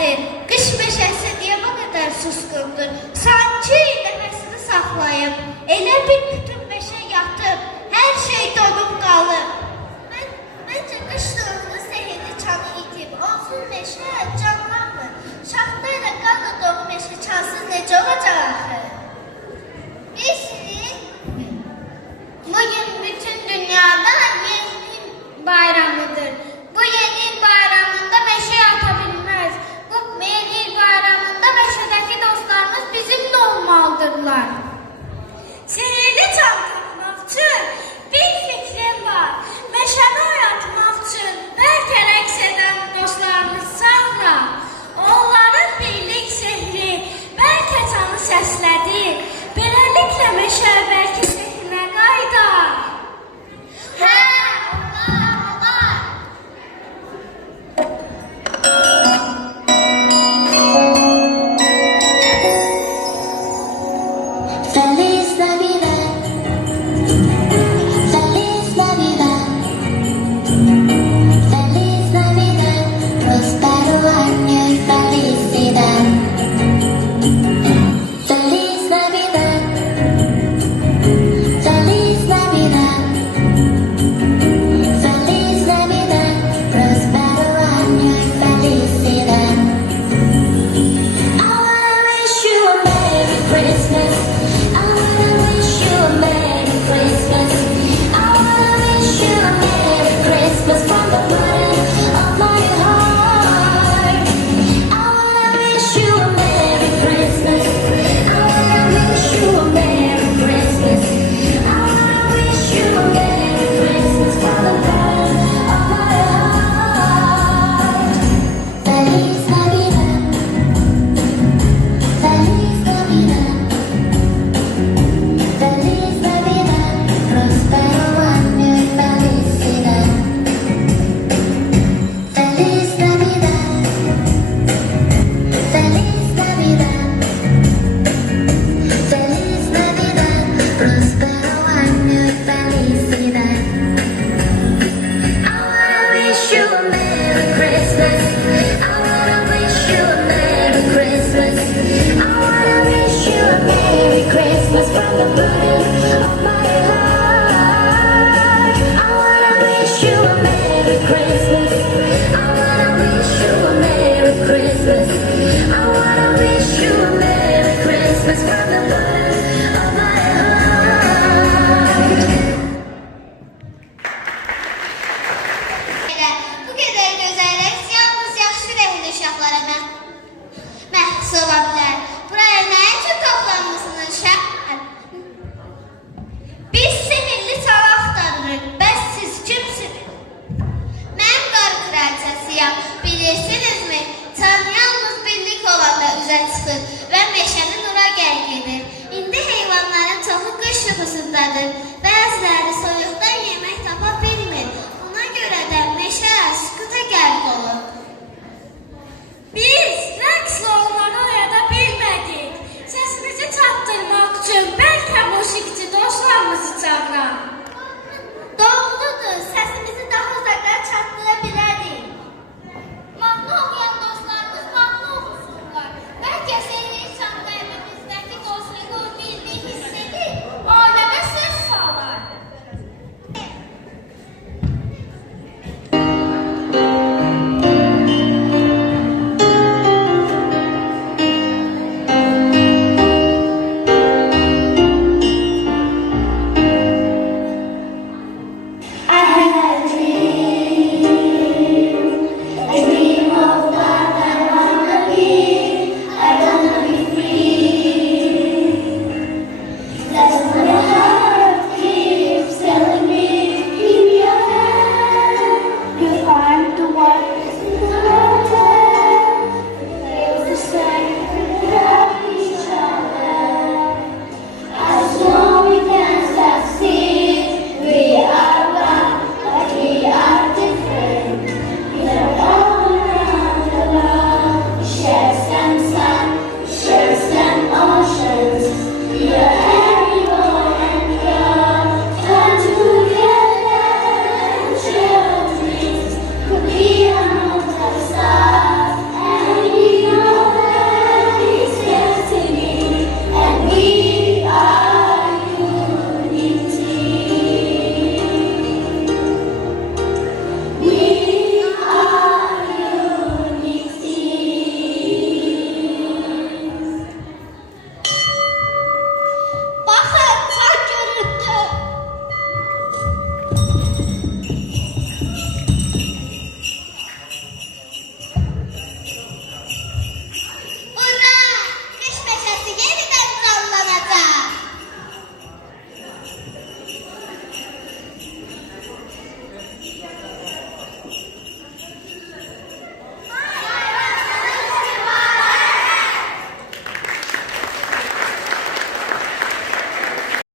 nedir? Qış meşəsi niyə bu qədər susqundur? Sanki nəfəsini saxlayıb, elə bir bütün meşə yatıb, hər şey donub qalıb. Məncə qış dövrünün sehirli çanı itib, onsuz meşə canlanmır. Şaxta ilə qanla dolu meşə çansız necə olacaq axı? Bilirsiniz, bugün bütün dünyada yeni bayramıdır. Bu yeni bayramında meşə yata bilməz. Bu yeni bayramında meşədəki dostlarımız bizimlə olmalıdırlar. Sehirli çan tapmaq üçün bir fikrim var. Meşəni oyatmaq üçün bəlkə rəqs edən dostlarımız sağla. Onların birlik sehri bəlkə canı səslədir. Beləliklə meşə bəlkə sehrinə qaydar. Hə, olar. Feliz Navidad, Feliz Navidad, Feliz Navidad, próspero año y felicidad. Feliz Navidad, Feliz Navidad, Feliz Navidad, próspero año y felicidad. I wanna wish you a Merry Christmas. I wanna wish you a Merry Christmas. I wanna wish you a Merry Christmas from the bottom of my heart. I wanna wish you a Merry Christmas. I wanna wish you a Merry Christmas. I wanna wish you a Merry Christmas from the bottom of my heart. Feliz Navidad, Feliz Navidad, Feliz Navidad, próspero año y felicidad. Feliz Navidad, Feliz Navidad, Feliz Navidad, próspero año y felicidad. I wanna wish you a Merry Christmas. I wanna wish you a Merry Christmas. I wanna wish you a Merry Christmas from the bottom of my heart. I wanna wish you a Merry Christmas. I wanna wish you a Merry Christmas. I wanna wish you a Merry Christmas from the bottom of my heart. Bu qədər gözəl rəqs yalnız yaxşı rəhli uşaqlara məxsus ola bilər. Buraya nə üçün toplanmısınız uşaqlar? Biz sehirli çanı axtarırıq. Bəs siz kimsiniz? Mən qar kraliçasıyam. Bilirsinizmi? Çan yalnız birlik olanda üzə çıxır.